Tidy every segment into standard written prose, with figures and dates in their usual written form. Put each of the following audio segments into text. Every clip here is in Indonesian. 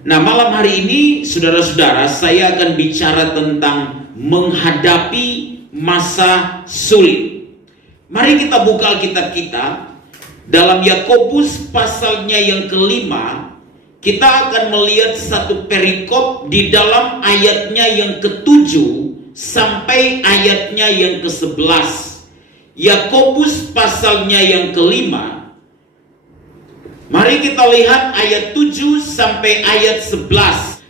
Nah, malam hari ini saudara-saudara, saya akan bicara tentang menghadapi masa sulit. Mari kita buka Alkitab kita dalam Yakobus pasalnya yang kelima. Kita akan melihat satu perikop di dalam ayatnya yang ke-7 sampai ayatnya yang ke-11. Yakobus pasalnya yang kelima. Mari kita lihat ayat 7 sampai ayat 11.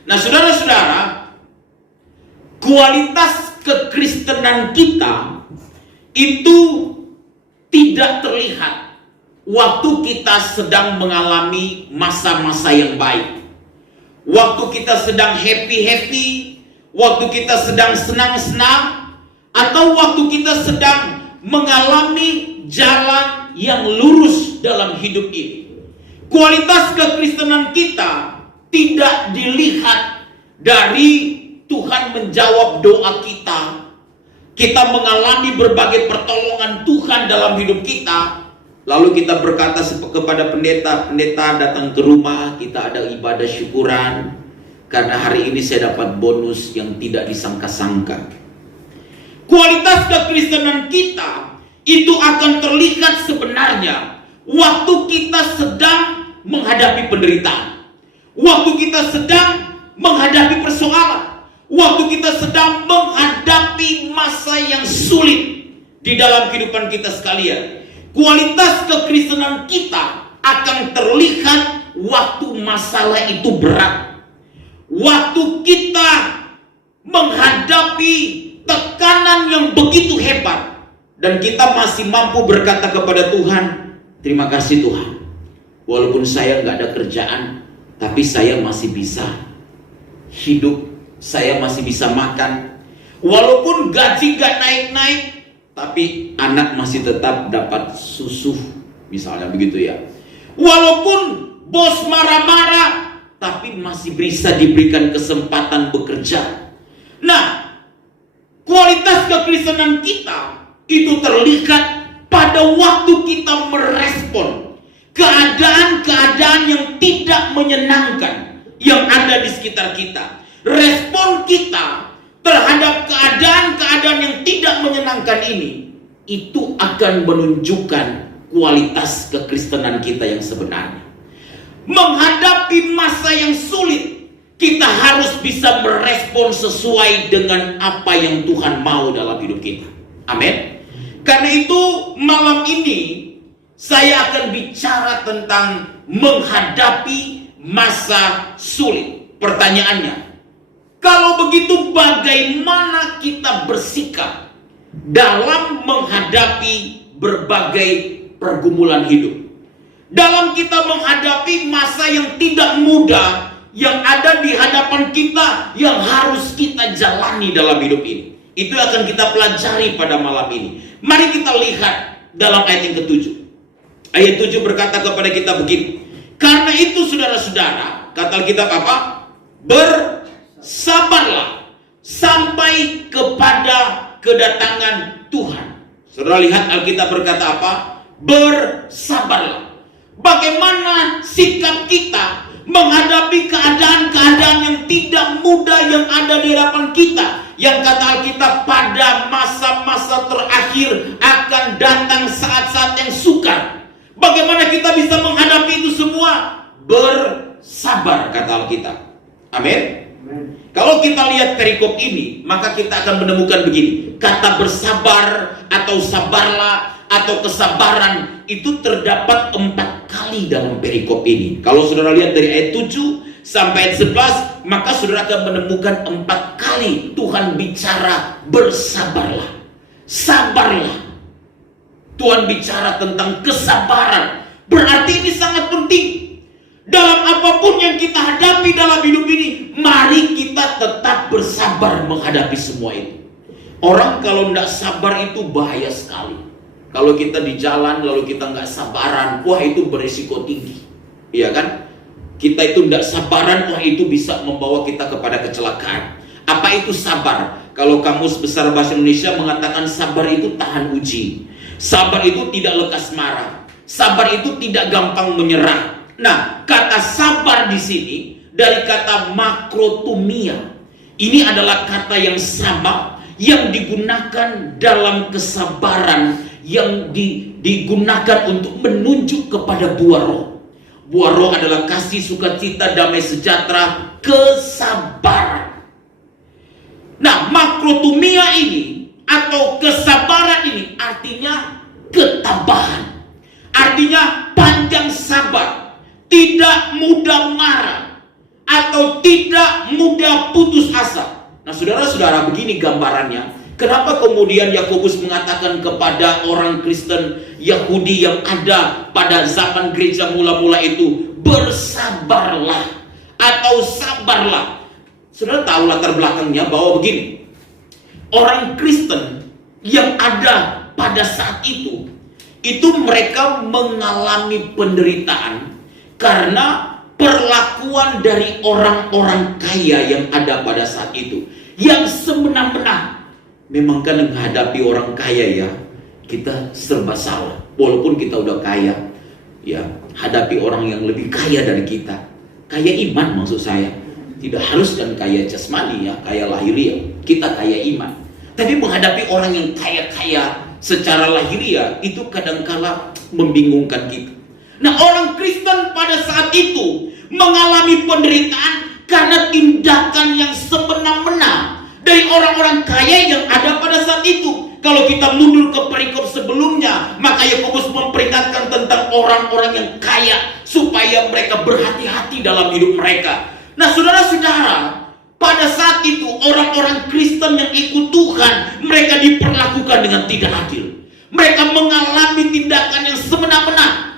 Nah, saudara-saudara, kualitas kekristenan kita itu tidak terlihat waktu kita sedang mengalami masa-masa yang baik, waktu kita sedang happy-happy, waktu kita sedang senang-senang, atau waktu kita sedang mengalami jalan yang lurus dalam hidup ini. Kualitas kekristenan kita tidak dilihat dari Tuhan menjawab doa kita, kita mengalami berbagai pertolongan Tuhan dalam hidup kita, lalu kita berkata kepada pendeta datang ke rumah, kita ada ibadah syukuran, karena hari ini saya dapat bonus yang tidak disangka-sangka. Kualitas kekristenan kita itu akan terlihat sebenarnya waktu kita sedang menghadapi penderitaan, waktu kita sedang menghadapi persoalan, waktu kita sedang menghadapi masa yang sulit di dalam kehidupan kita sekalian. Kualitas kekristenan kita akan terlihat waktu masalah itu berat, waktu kita menghadapi tekanan yang begitu hebat, dan kita masih mampu berkata kepada Tuhan, terima kasih Tuhan, walaupun saya nggak ada kerjaan, tapi saya masih bisa hidup, saya masih bisa makan. Walaupun gaji nggak naik-naik, tapi anak masih tetap dapat susu, misalnya begitu ya. Walaupun bos marah-marah, tapi masih bisa diberikan kesempatan bekerja. Nah, kualitas kekristenan kita itu terlihat pada waktu kita merespon keadaan-keadaan yang tidak menyenangkan yang ada di sekitar kita. Respon kita terhadap keadaan-keadaan yang tidak menyenangkan ini, itu akan menunjukkan kualitas kekristenan kita yang sebenarnya. Menghadapi masa yang sulit, kita harus bisa merespon sesuai dengan apa yang Tuhan mau dalam hidup kita. Amin. Karena itu malam ini saya akan bicara tentang menghadapi masa sulit. Pertanyaannya, kalau begitu bagaimana kita bersikap dalam menghadapi berbagai pergumulan hidup? Dalam kita menghadapi masa yang tidak mudah yang ada di hadapan kita, yang harus kita jalani dalam hidup ini. Itu akan kita pelajari pada malam ini. Mari kita lihat dalam ayat yang ke-7. Ayat 7 berkata kepada kita begini. Karena itu saudara-saudara, kata Alkitab apa? Bersabarlah sampai kepada kedatangan Tuhan. Saudara lihat Alkitab berkata apa? Bersabarlah. Bagaimana sikap kita menghadapi keadaan-keadaan yang tidak mudah yang ada di hadapan kita, yang kata Alkitab pada masa-masa terakhir akan datang saat-saat yang sukar. Bagaimana kita bisa menghadapi itu semua? Bersabar, kata Alkitab. Amin. Kalau kita lihat perikop ini, maka kita akan menemukan begini. Kata bersabar atau sabarlah atau kesabaran itu terdapat 4 kali dalam perikop ini. Kalau saudara lihat dari ayat 7 sampai ayat 11, maka saudara akan menemukan 4 kali Tuhan bicara bersabarlah, sabarlah. Tuhan bicara tentang kesabaran. Berarti ini sangat penting. Dalam apapun yang kita hadapi dalam hidup ini, mari kita tetap bersabar menghadapi semua itu. Orang kalau tidak sabar itu bahaya sekali. Kalau kita di jalan lalu kita nggak sabaran, wah itu berisiko tinggi, iya kan? Kita itu tidak sabaran, wah itu bisa membawa kita kepada kecelakaan. Apa itu sabar? Kalau Kamus Besar Bahasa Indonesia mengatakan sabar itu tahan uji, sabar itu tidak lekas marah, sabar itu tidak gampang menyerah. Nah, kata sabar di sini dari kata makrotumia. Ini adalah kata yang sama yang digunakan dalam kesabaran, yang digunakan untuk menunjuk kepada buah roh. Buah roh adalah kasih, sukacita, damai sejahtera, kesabaran. Nah, makrotumia ini atau kesabaran ini artinya ketabahan. Artinya panjang sabar, tidak mudah marah, atau tidak mudah putus asa. Nah, saudara-saudara, begini gambarannya. Kenapa kemudian Yakobus mengatakan kepada orang Kristen Yahudi yang ada pada zaman gereja mula-mula itu, bersabarlah atau sabarlah. Saudara tahu latar belakangnya bahwa begini, orang Kristen yang ada pada saat itu mereka mengalami penderitaan karena perlakuan dari orang-orang kaya yang ada pada saat itu, yang semena-mena. Memang kan menghadapi orang kaya ya, kita serba salah. Walaupun kita udah kaya, ya hadapi orang yang lebih kaya dari kita. Kaya iman maksud saya. Tidak harus kan kaya jasmani ya, kaya lahiriah. Kita kaya iman. Tapi menghadapi orang yang kaya-kaya secara lahiriah itu kadangkala membingungkan kita. Nah, orang Kristen pada saat itu mengalami penderitaan karena tindakan yang semena-mena dari orang-orang kaya yang ada pada saat itu. Kalau kita mundur ke perikop sebelumnya, maka Yakobus memperingatkan tentang orang-orang yang kaya supaya mereka berhati-hati dalam hidup mereka. Nah, saudara-saudara, pada saat itu orang-orang Kristen yang ikut Tuhan, mereka diperlakukan dengan tidak adil. Mereka mengalami tindakan yang semena-mena.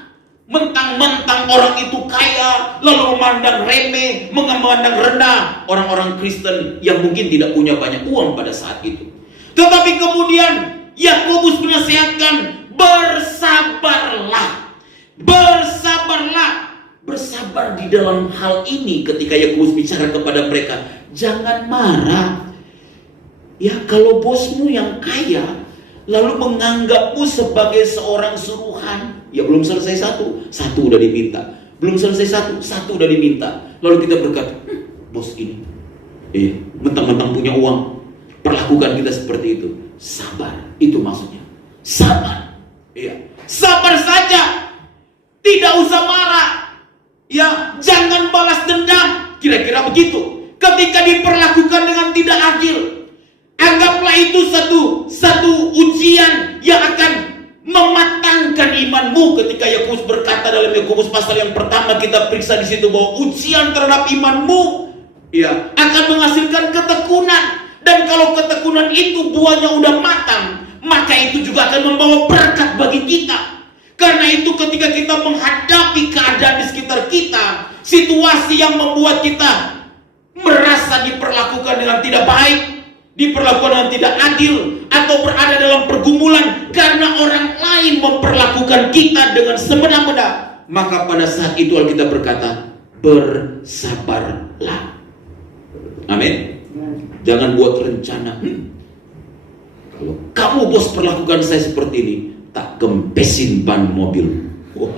Mentang-mentang orang itu kaya, lalu memandang remeh, memandang rendah orang-orang Kristen yang mungkin tidak punya banyak uang pada saat itu. Tetapi kemudian Yakobus menasihatkan, bersabarlah. Bersabarlah. Bersabar di dalam hal ini. Ketika Yakobus bicara kepada mereka, jangan marah. Ya, kalau bosmu yang kaya lalu menganggapmu sebagai seorang suruhan, ya belum selesai satu udah diminta. Belum selesai satu udah diminta. Lalu kita berkata, bos ini, mentang-mentang punya uang, perlakukan kita seperti itu. Sabar, itu maksudnya. Sabar. Iya, sabar saja. Tidak usah marah. Ya, jangan balas dendam. Kira-kira begitu. Ketika diperlakukan dengan tidak adil, anggaplah itu satu ujian yang akan mematangkan imanmu. Ketika Yakobus berkata dalam Yakobus pasal yang pertama, kita periksa di situ bahwa ujian terhadap imanmu ya akan menghasilkan ketekunan. Dan kalau ketekunan itu buahnya udah matang, maka itu juga akan membawa berkat bagi kita. Karena itu ketika kita menghadapi keadaan di sekitar kita, situasi yang membuat kita merasa diperlakukan dengan tidak baik, diperlakukan dengan tidak adil, atau berada dalam pergumulan karena orang lain memperlakukan kita dengan semena-mena, maka pada saat itu Alkitab berkata, bersabarlah. Amin. Jangan buat rencana, kalau kamu bos perlakukan saya seperti ini, tak kempesin ban mobil. Wah.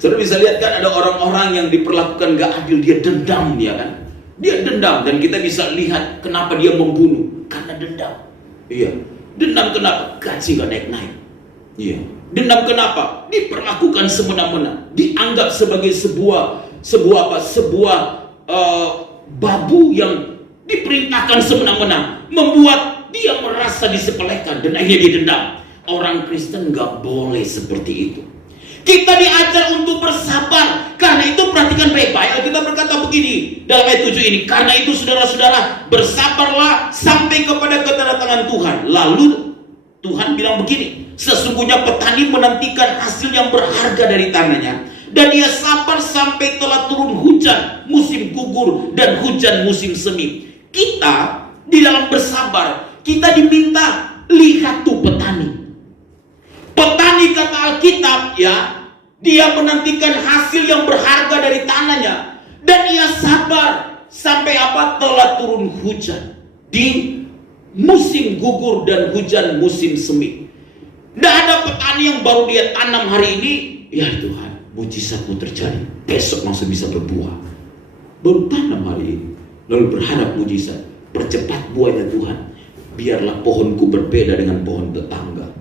Saudara bisa lihat kan, ada orang-orang yang diperlakukan gak adil, dia dendam, ya kan? Dia dendam, dan kita bisa lihat kenapa dia membunuh, karena dendam. Iya, dendam kenapa? Gaji gak naik-naik. Iya, dendam kenapa? Diperlakukan semena-mena, dianggap sebagai sebuah babu yang diperintahkan semena-mena, membuat dia merasa disepelekan, dan akhirnya dia dendam. Orang Kristen gak boleh seperti itu. Kita diajar untuk bersabar. Karena itu perhatikan baik-baik. Kita berkata begini dalam ayat 7 ini, karena itu saudara-saudara, bersabarlah sampai kepada kedatangan Tuhan. Lalu Tuhan bilang begini, sesungguhnya petani menantikan hasil yang berharga dari tanahnya, dan ia sabar sampai telah turun hujan musim gugur dan hujan musim semi. Kita di dalam bersabar, kita diminta, lihat tuh petani. Petani kata Alkitab ya, dia menantikan hasil yang berharga dari tanahnya, dan ia sabar sampai apa? Telah turun hujan di musim gugur dan hujan musim semi. Tidak ada petani yang baru dia tanam hari ini, ya Tuhan, mujizatmu terjadi, besok langsung bisa berbuah. baru tanam hari ini, lalu berharap mujizat, percepat buahnya Tuhan, biarlah pohonku berbeda dengan pohon tetangga.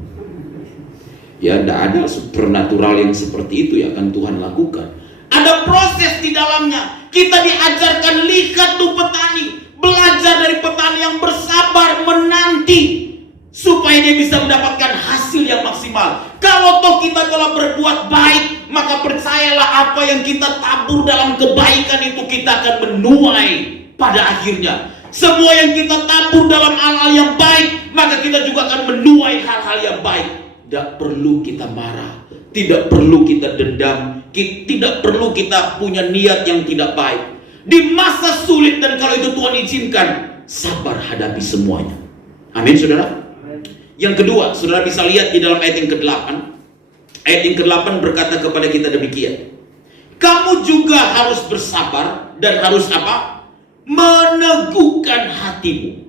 Ya, tidak ada supernatural yang seperti itu yang akan Tuhan lakukan. Ada proses di dalamnya. Kita diajarkan, lihat tuh petani, belajar dari petani yang bersabar menanti supaya dia bisa mendapatkan hasil yang maksimal. Kalau toh kita telah berbuat baik, maka percayalah apa yang kita tabur dalam kebaikan itu kita akan menuai pada akhirnya. Semua yang kita tabur dalam hal-hal yang baik, maka kita juga akan menuai hal-hal yang baik. Tidak perlu kita marah, tidak perlu kita dendam, tidak perlu kita punya niat yang tidak baik. Di masa sulit dan kalau itu Tuhan izinkan, sabar hadapi semuanya. Amin, saudara. Yang kedua, saudara bisa lihat di dalam ayat yang ke-8. Ayat yang ke-8 berkata kepada kita demikian. Kamu juga harus bersabar dan harus apa? Meneguhkan hatimu.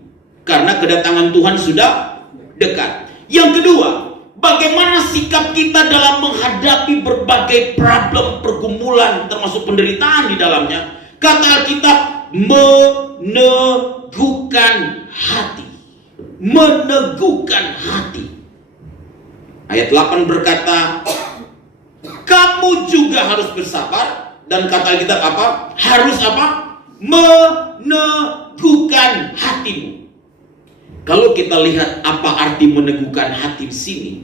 Karena kedatangan Tuhan sudah dekat. Yang kedua, bagaimana sikap kita dalam menghadapi berbagai problem, pergumulan, termasuk penderitaan di dalamnya. Kata Alkitab, meneguhkan hati. Meneguhkan hati. Ayat 8 berkata, kamu juga harus bersabar. Dan kata Alkitab apa? Harus apa? Meneguhkan hatimu. Kalau kita lihat apa arti meneguhkan hati di sini,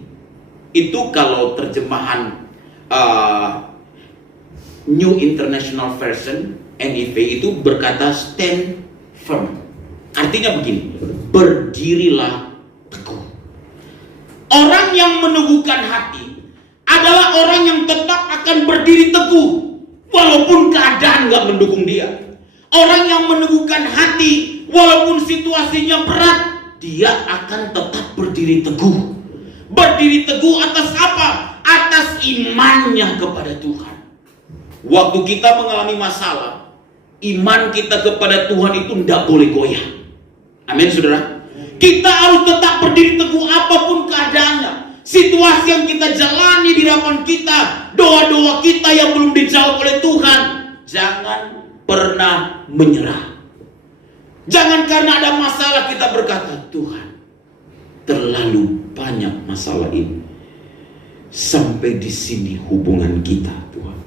itu kalau terjemahan New International Version NIV itu berkata stand firm. Artinya begini, berdirilah teguh. Orang yang meneguhkan hati adalah orang yang tetap akan berdiri teguh walaupun keadaan gak mendukung dia. Orang yang meneguhkan hati walaupun situasinya berat, dia akan tetap berdiri teguh. Berdiri teguh atas apa? Atas imannya kepada Tuhan. Waktu kita mengalami masalah, iman kita kepada Tuhan itu tidak boleh goyah. Amin, saudara. Kita harus tetap berdiri teguh apapun keadaannya. Situasi yang kita jalani di hadapan kita, doa-doa kita yang belum dijawab oleh Tuhan, jangan pernah menyerah. Jangan karena ada masalah kita berkata, Tuhan, terlalu banyak masalah ini. Sampai di sini hubungan kita, Tuhan.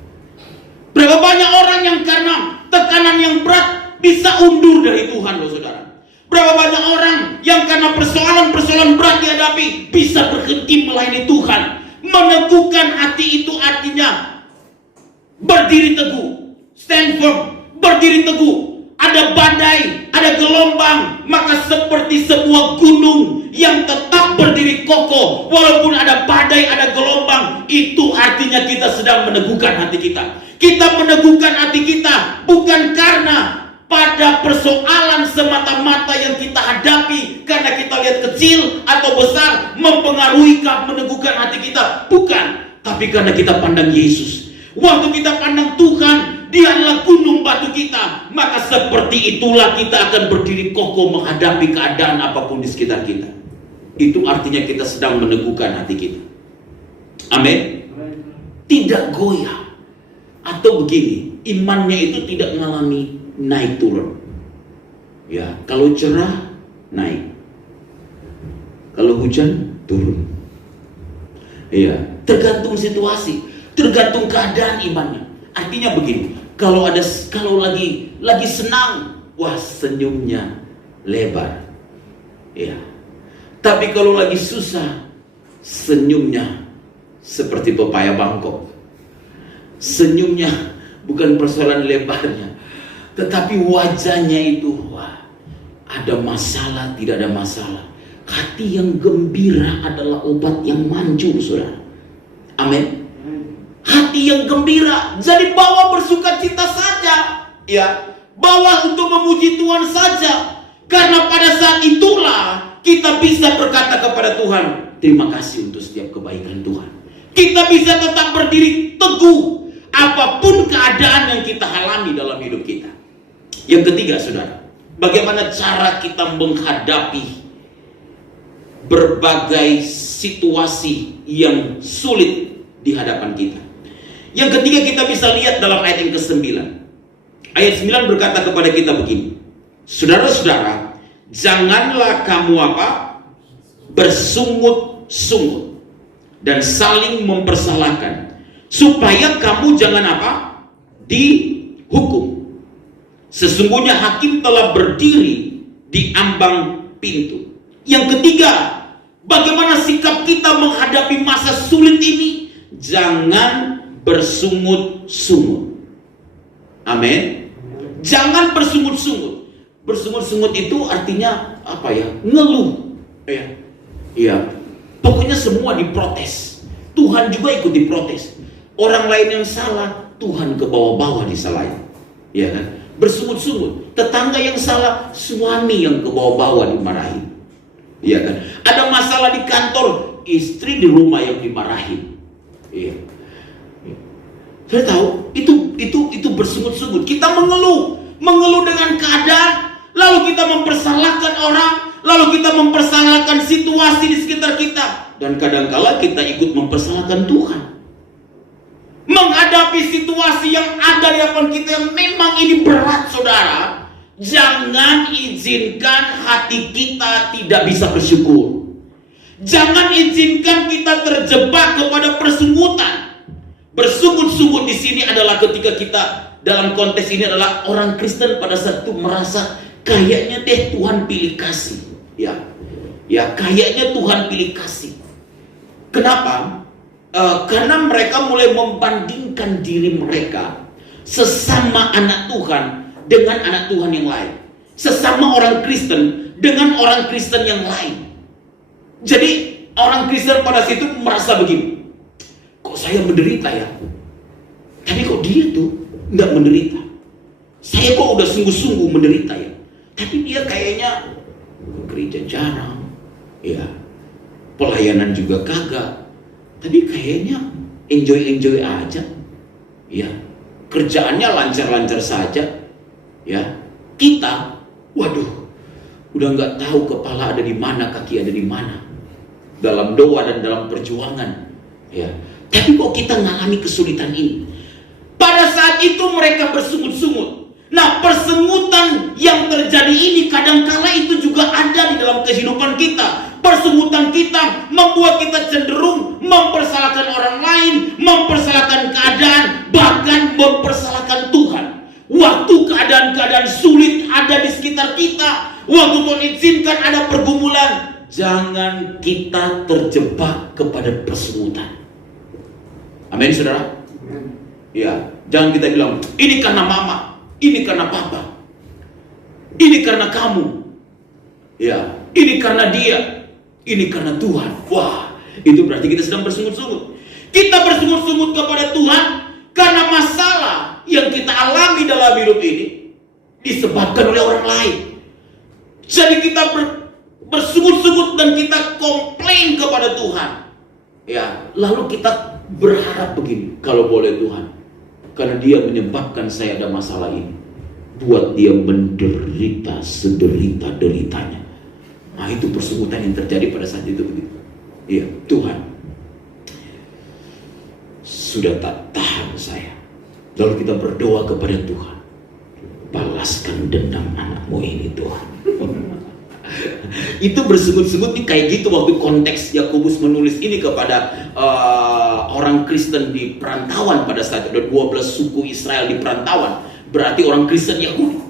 Berapa banyak orang yang karena tekanan yang berat bisa undur dari Tuhan, loh saudara. Berapa banyak orang yang karena persoalan-persoalan berat dihadapi bisa berhenti melayani Tuhan. Meneguhkan hati itu artinya berdiri teguh, stand firm, berdiri teguh. Ada badai, ada gelombang, maka seperti sebuah gunung yang tetap berdiri kokoh. Walaupun ada badai, ada gelombang, itu artinya kita sedang meneguhkan hati kita. Kita meneguhkan hati kita bukan karena pada persoalan semata-mata yang kita hadapi karena kita lihat kecil atau besar mempengaruhi meneguhkan hati kita. Bukan, tapi karena kita pandang Yesus. Waktu kita pandang Tuhan, Dia adalah gunung batu kita, maka seperti itulah kita akan berdiri kokoh menghadapi keadaan apapun di sekitar kita. Itu artinya kita sedang meneguhkan hati kita. Amin. Tidak goyah. Atau begini, imannya itu tidak mengalami naik turun. Ya, kalau cerah naik, kalau hujan turun. Iya, tergantung situasi, tergantung keadaan imannya. Artinya begini, kalau lagi senang, wah senyumnya lebar. Ya. Tapi kalau lagi susah, senyumnya seperti pepaya Bangkok. Senyumnya bukan persoalan lebarnya, tetapi wajahnya itu, wah, ada masalah, tidak ada masalah. Hati yang gembira adalah obat yang manjur, saudara. Amin. Hati yang gembira, jadi bawa bersukacita saja, ya, bawa untuk memuji Tuhan saja. Karena pada saat itulah kita bisa berkata kepada Tuhan, terima kasih untuk setiap kebaikan Tuhan. Kita bisa tetap berdiri teguh apapun keadaan yang kita alami dalam hidup kita. Yang ketiga, saudara, bagaimana cara kita menghadapi berbagai situasi yang sulit di hadapan kita. Yang ketiga, kita bisa lihat dalam ayat yang ke-9. Ayat 9 berkata kepada kita begini, saudara-saudara, janganlah kamu bersungut-sungut dan saling mempersalahkan, supaya kamu jangan dihukum. Sesungguhnya hakim telah berdiri di ambang pintu. Yang ketiga, bagaimana sikap kita menghadapi masa sulit ini? Jangan bersungut-sungut. Amin. Jangan bersungut-sungut. Bersungut-sungut itu artinya ngeluh. Iya. Pokoknya semua diprotes. Tuhan juga ikut diprotes. Orang lain yang salah, Tuhan ke bawah-bawah disalahin. Ya kan? Bersungut-sungut. Tetangga yang salah, suami yang ke bawah-bawah dimarahin. Iya kan? Ada masalah di kantor, istri di rumah yang dimarahin. Iya. Saya tahu itu bersungut-sungut. Kita mengeluh dengan keadaan, lalu kita mempersalahkan orang, lalu kita mempersalahkan situasi di sekitar kita, dan kadangkala kita ikut mempersalahkan Tuhan. Menghadapi situasi yang ada di depan kita yang memang ini berat, saudara, jangan izinkan hati kita tidak bisa bersyukur. Jangan izinkan kita terjebak kepada persungutan. Bersungut-sungut di sini adalah ketika kita, dalam konteks ini adalah orang Kristen pada saat itu merasa kayaknya Tuhan pilih kasih. Ya kayaknya Tuhan pilih kasih. Kenapa? Karena mereka mulai membandingkan diri mereka sesama anak Tuhan dengan anak Tuhan yang lain, sesama orang Kristen dengan orang Kristen yang lain. Jadi orang Kristen pada situ merasa begini, kok saya menderita ya, tapi kok dia tuh nggak menderita. Saya kok udah sungguh-sungguh menderita ya, tapi dia kayaknya gereja jarang, ya pelayanan juga kagak. Tapi kayaknya enjoy aja, ya kerjaannya lancar-lancar saja, ya kita, waduh, udah nggak tahu kepala ada di mana, kaki ada di mana, dalam doa dan dalam perjuangan, ya. Tapi kok kita ngalami kesulitan ini? Pada saat itu mereka bersungut-sungut. Nah, persungutan yang terjadi ini kadangkala itu juga ada di dalam kehidupan kita. Persungutan kita membuat kita cenderung mempersalahkan orang lain, mempersalahkan keadaan, bahkan mempersalahkan Tuhan. Waktu keadaan-keadaan sulit ada di sekitar kita, waktu Tuhan izinkan ada pergumulan, jangan kita terjebak kepada persungutan. Amin, saudara? Ya, jangan kita bilang, ini karena mama, ini karena papa, ini karena kamu, ya, ini karena dia, ini karena Tuhan. Wah, itu berarti kita sedang bersungut-sungut. Kita bersungut-sungut kepada Tuhan karena masalah yang kita alami dalam hidup ini disebabkan oleh orang lain. Jadi kita bersungut-sungut dan kita komplain kepada Tuhan. Ya, lalu kita berharap begini, kalau boleh Tuhan, karena dia menyebabkan saya ada masalah ini, buat dia menderita sederita-deritanya. Nah, itu persungutan yang terjadi pada saat itu begitu. Iya, Tuhan sudah tak tahan saya. Lalu kita berdoa kepada Tuhan, balaskan dendam anakmu ini Tuhan. Itu bersungut-sungut nih kayak gitu waktu konteks Yakobus menulis ini kepada orang Kristen di perantauan pada saat itu. Ada 12 suku Israel di perantauan, berarti orang Kristen Yahudi.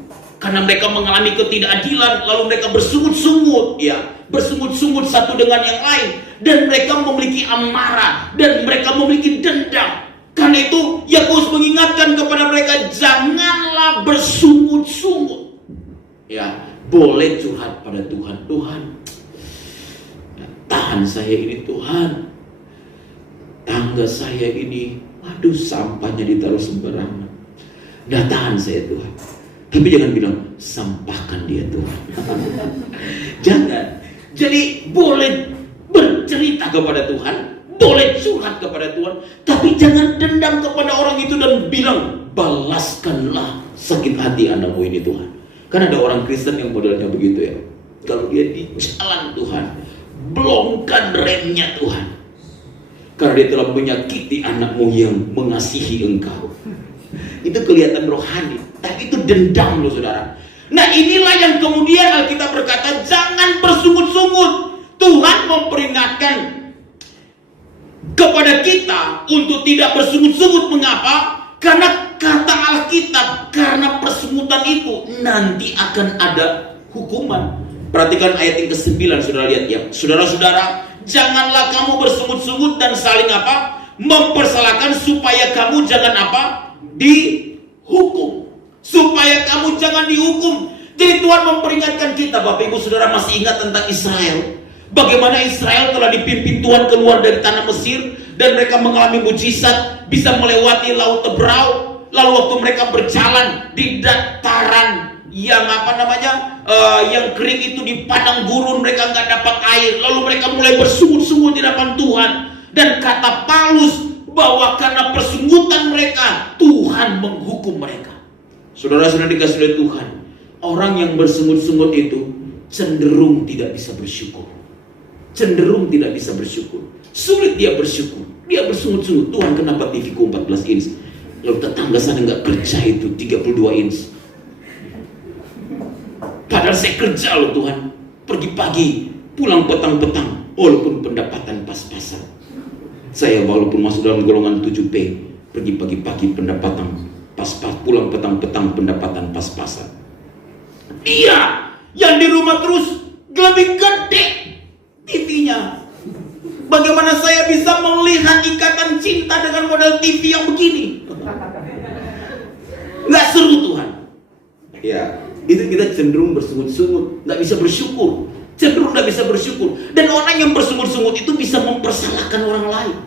Karena mereka mengalami ketidakadilan, lalu mereka bersungut-sungut, ya, bersungut-sungut satu dengan yang lain, dan mereka memiliki amarah dan mereka memiliki dendam. Karena itu Yakobus mengingatkan kepada mereka, janganlah bersungut-sungut. Ya, boleh curhat pada Tuhan. Tuhan, tahan saya ini Tuhan. Tangga saya ini, waduh, sampahnya ditaruh sembarangan. Dah tahan saya Tuhan. Tapi jangan bilang, sampahkan dia Tuhan. Jangan. Jadi boleh bercerita kepada Tuhan, boleh curhat kepada Tuhan, tapi jangan dendam kepada orang itu dan bilang, balaskanlah sakit hati anakmu ini Tuhan. Kan ada orang Kristen yang modelnya begitu ya. Kalau dia di jalan Tuhan, blongkan remnya Tuhan, karena dia telah menyakiti anakmu yang mengasihi engkau. Itu kelihatan rohani. tapi itu dendam loh saudara. Nah inilah yang kemudian Alkitab berkata jangan bersungut-sungut. Tuhan memperingatkan kepada kita untuk tidak bersungut-sungut. Mengapa? Karena kata Alkitab, karena persungutan itu nanti akan ada hukuman. Perhatikan ayat yang ke-9, saudara lihat ya. Saudara-saudara, janganlah kamu bersungut-sungut dan saling apa? Mempersalahkan supaya kamu jangan apa? Dihukum. Supaya kamu jangan dihukum. Jadi Tuhan memperingatkan kita, Bapak Ibu Saudara masih ingat tentang Israel. Bagaimana Israel telah dipimpin Tuhan keluar dari tanah Mesir dan mereka mengalami mujizat, bisa melewati laut Tebrau. Lalu waktu mereka berjalan di dataran yang yang kering itu, di padang gurun, mereka nggak dapat air. Lalu mereka mulai bersungut-sungut di hadapan Tuhan. Dan kata Paulus bahwa karena persungutan mereka, Tuhan menghukum mereka. Saudara-saudara dikasih oleh Tuhan, orang yang bersungut-sungut itu cenderung tidak bisa bersyukur. Cenderung tidak bisa bersyukur. Sulit dia bersyukur. Dia bersungut-sungut. Tuhan, kenapa TV-ku 14 inch? Lalu tetangga sana nggak kerja itu 32 inch. Padahal saya kerja loh Tuhan. Pergi pagi, pulang petang-petang. Walaupun pendapatan pas-pasan. Saya walaupun masuk dalam golongan 7P, pergi pagi-pagi pendapatan pas-pas, pulang petang-petang pendapatan pas-pasan. Dia yang di rumah terus lebih gede TV-nya. Bagaimana saya bisa melihat ikatan cinta dengan model TV yang begini? Nggak seru Tuhan. Ya, itu kita cenderung bersungut-sungut, nggak bisa bersyukur. Cenderung nggak bisa bersyukur. Dan orang yang bersungut-sungut itu bisa mempersalahkan orang lain.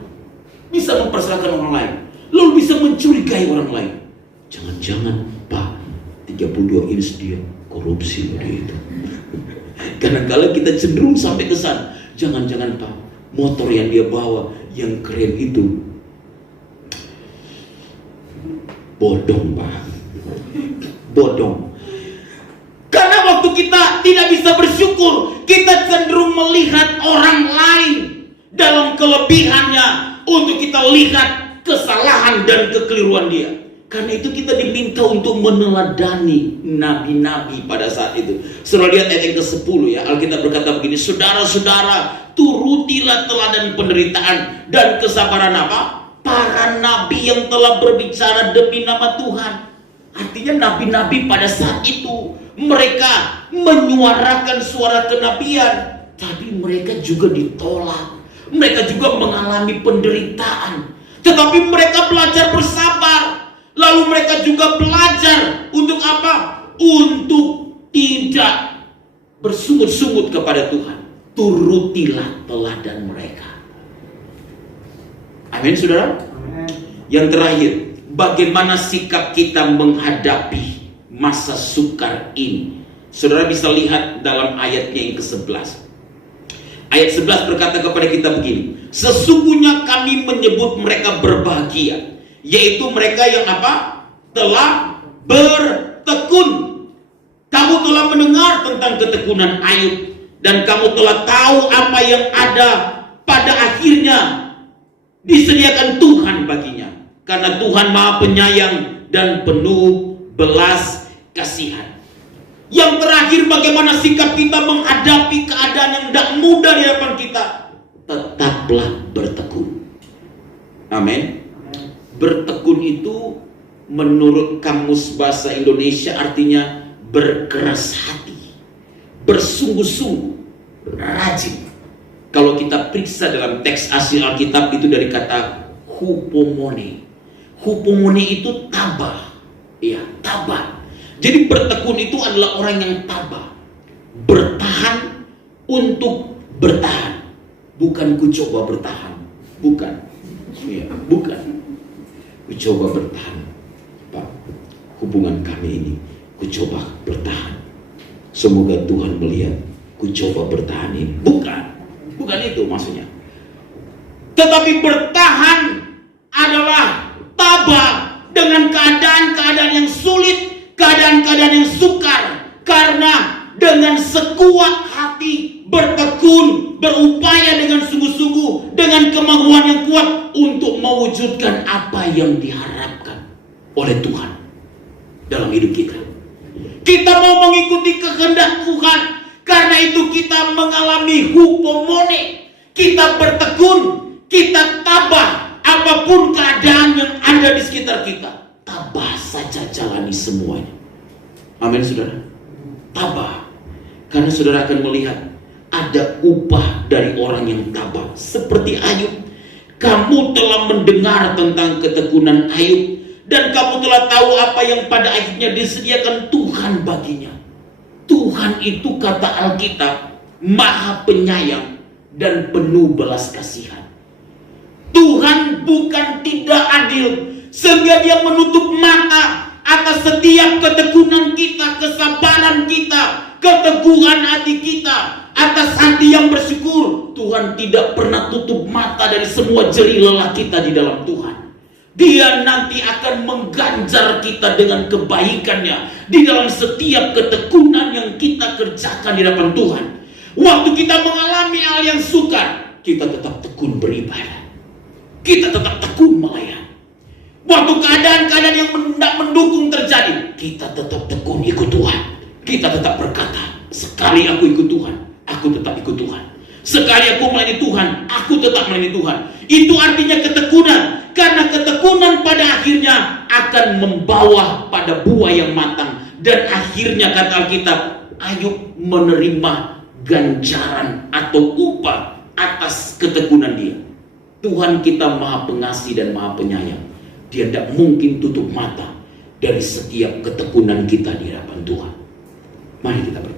Bisa mempersalahkan orang lain. Lalu bisa mencurigai orang lain. Jangan-jangan Pak, 32 inch dia korupsi dia itu. Karena kalau kita cenderung sampai ke sana, jangan-jangan Pak, motor yang dia bawa yang keren itu bodong Pak. Bodong. Karena waktu kita tidak bisa bersyukur, kita cenderung melihat orang lain dalam kelebihannya untuk kita lihat kesalahan dan kekeliruan dia. Karena itu kita diminta untuk meneladani nabi-nabi pada saat itu. Saudara lihat ayat yang ke-10 ya. Alkitab berkata begini, saudara-saudara, turutilah teladan penderitaan dan kesabaran apa? Para nabi yang telah berbicara demi nama Tuhan. Artinya nabi-nabi pada saat itu mereka menyuarakan suara kenabian, tapi mereka juga ditolak. Mereka juga mengalami penderitaan. Tetapi mereka belajar bersabar. Lalu mereka juga belajar untuk apa? Untuk tidak bersungut-sungut kepada Tuhan. Turutilah teladan mereka. Amin, saudara? Amin. Yang terakhir, bagaimana sikap kita menghadapi masa sukar ini? Saudara bisa lihat dalam ayatnya yang ke-11. Ayat 11 berkata kepada kita begini, sesungguhnya kami menyebut mereka berbahagia, yaitu mereka yang apa? Telah bertekun. Kamu telah mendengar tentang ketekunan Ayub, dan kamu telah tahu apa yang ada pada akhirnya disediakan Tuhan baginya. Karena Tuhan Maha Penyayang dan penuh belas kasihan. Yang terakhir, bagaimana sikap kita menghadapi keadaan yang tidak mudah di hadapan kita? Tetaplah bertekun. Amin. Bertekun itu menurut Kamus Bahasa Indonesia artinya berkeras hati, bersungguh-sungguh, rajin. Kalau kita periksa dalam teks asli Alkitab itu dari kata hupomone. Hupomone itu tabah. Ya, tabah. Jadi bertekun itu adalah orang yang tabah. Bertahan untuk bertahan. Bukan ku coba bertahan. Bukan. Ya, bukan. Ku coba bertahan. Pak, hubungan kami ini ku coba bertahan. Semoga Tuhan melihat ku coba bertahan ini. Bukan. Bukan itu maksudnya. Tetapi bertahan adalah tabah dengan keadaan-keadaan yang sulit, keadaan-keadaan yang sukar. Karena dengan sekuat hati bertekun, berupaya dengan sungguh-sungguh, dengan kemauan yang kuat untuk mewujudkan apa yang diharapkan oleh Tuhan. dalam hidup kita. Kita mau mengikuti kehendak Tuhan. Karena itu kita mengalami hupomone. Kita bertekun, kita tabah. Apapun keadaan yang ada di sekitar kita, tabah saja jalani semuanya. Amin saudara. Tabah. Karena saudara akan melihat ada upah dari orang yang tabah. Seperti Ayub. Kamu telah mendengar tentang ketekunan Ayub. Dan kamu telah tahu apa yang pada akhirnya disediakan Tuhan baginya. Tuhan itu, kata Alkitab, Maha Penyayang dan penuh belas kasihan. Tuhan bukan tidak adil sehingga dia menutup mata atas setiap ketekunan kita, kesabaran kita, keteguhan hati kita, atas hati yang bersyukur. Tuhan tidak pernah tutup mata dari semua jerih lelah kita di dalam Tuhan. Dia nanti akan mengganjar kita dengan kebaikannya di dalam setiap ketekunan yang kita kerjakan di hadapan Tuhan. Waktu kita mengalami hal yang sukar, kita tetap tekun beribadah. Kita tetap tekun melayani. Waktu keadaan-keadaan yang tidak mendukung terjadi, kita tetap tekun ikut Tuhan. Kita tetap berkata, sekali aku ikut Tuhan, aku tetap ikut Tuhan. Sekali aku melayani Tuhan, aku tetap melayani Tuhan. Itu artinya ketekunan. Karena ketekunan pada akhirnya akan membawa pada buah yang matang. Dan akhirnya kata Alkitab, Ayub menerima ganjaran atau upah atas ketekunan dia. Tuhan kita Maha Pengasih dan Maha Penyayang. Dia tidak mungkin tutup mata dari setiap ketekunan kita di hadapan Tuhan. Mari kita berdoa.